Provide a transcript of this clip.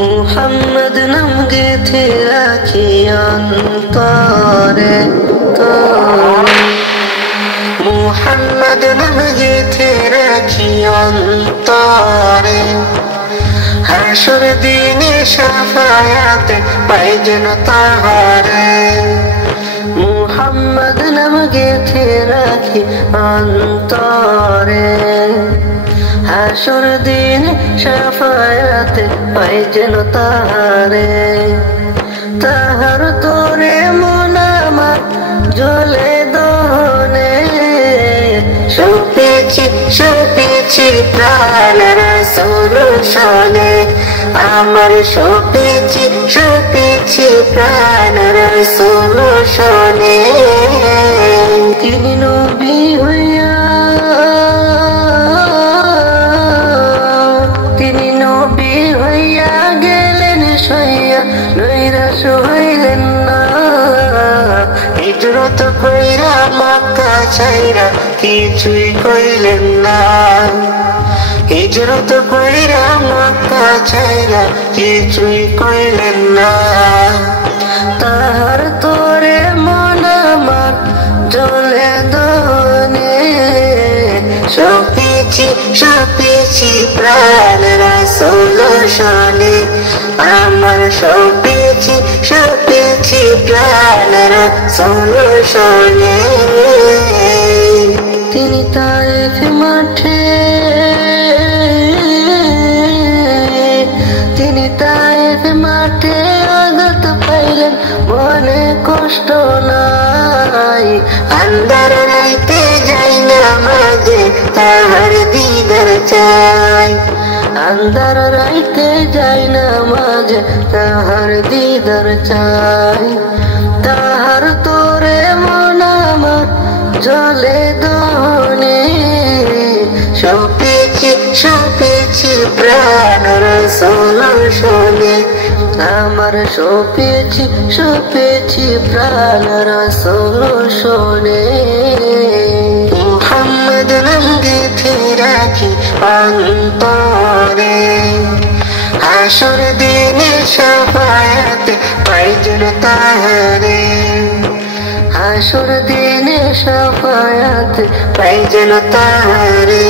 মুহাম্মদ নাম গেথে রাখি অন্তরে মুহাম্মদ নাম গেথে রাখি অন্তরে হাসর দিনে শাফায়াতে পাই যেন তাহারে মুহাম্মদ নাম গেথে রাখি অন্তরে হাসর দিনে শাফায়াতে পাই যেন তাহারে তাহার তোরে মন আমার জ্বলে দহনে সপেছি প্রাণ রাসূল শোনে আমার সপেছি প্রাণ রাসূল শোনে তিনি নবী হইয়া গেলেন সইয়া নৈরাশ হইলেন না হিজরত কইরা মক্কা ছাইরা কিছুই কইলেন না হিজরত কইরা মক্কা ছাইরা কিছুই কইলেন না তাহার তোরে মন আমার জ্বলে দহনে সপেছি প্রাণ রাসূল শোনে আমার সপেছি প্রাণ রাসূল শোনে তিনি তায়েফ মাঠে আঘাত পাইলেন মনে কষ্ট নাই আন্ধার রাইতে যাই না মাঝে তাহার দিদার চাই আন্ধার রাইতে যাই না মাঝে তাহার দিদার চাই তাহার তোরে মন আমার জ্বলে দহনে সপেছি প্রাণ রাসূল শোনে আমার সপেছি প্রাণ রাসূল শোনে মুহাম্মদ নাম গেথে রাখি অন্তরে হাসর দিনে শাফায়াতে পাই যেন তাহারে হাসর দিনে শাফায়াতে পাই যেন তাহারে